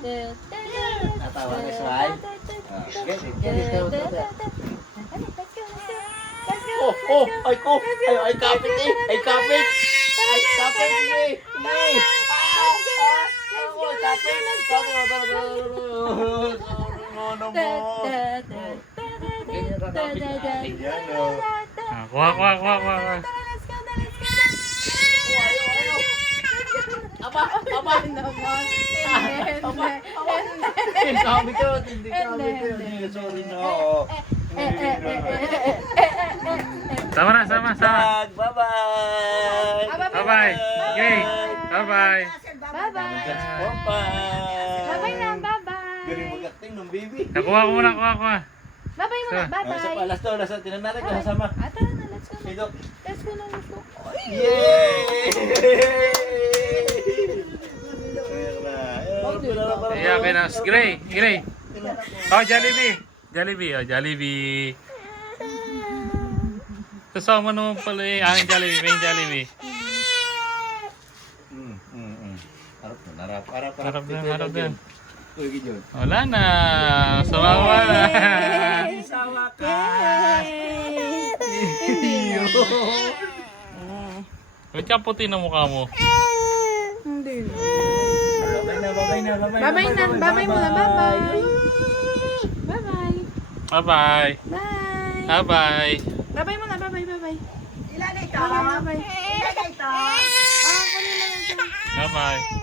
Natawa na siya ay. Get it. Oh, ay ko. Ay kapit eh. Ay kapit. Ay kapit eh. Nay. Ako kapit. Ano mo? Ganyan kakapit ay. Yan o. Kuha. Aba. Hindi kami to. Sorry na. Sama na, sama. Bye-bye. Bye-bye. Okay. Bye-bye. Bye-bye na, bye-bye. Galing mag-acting ng baby. Kuha ko muna. Bye-bye muna, Sa bye-bye. palas to, nasa tinanarik ka kasama. Tara na, let's go na. Dito. Let's go na. Yay! Yeah, Pinas. Gray. Oh, Jollibee. Kasama naman pala eh. Ang Jollibee. Harap na. Uy, Gijon. Wala na. Sumawa na. Sawa ka. Ba't ka puti na mukha mo? Hindi na. Bye-bye na. Bye-bye muna, bye-bye. Bye-bye. Bye-bye. Bye. Bye-bye. Bye-bye muna, bye-bye. Ilan ito? Bye-bye. Ilan ito? Ah, kunin mo na ito. Bye-bye.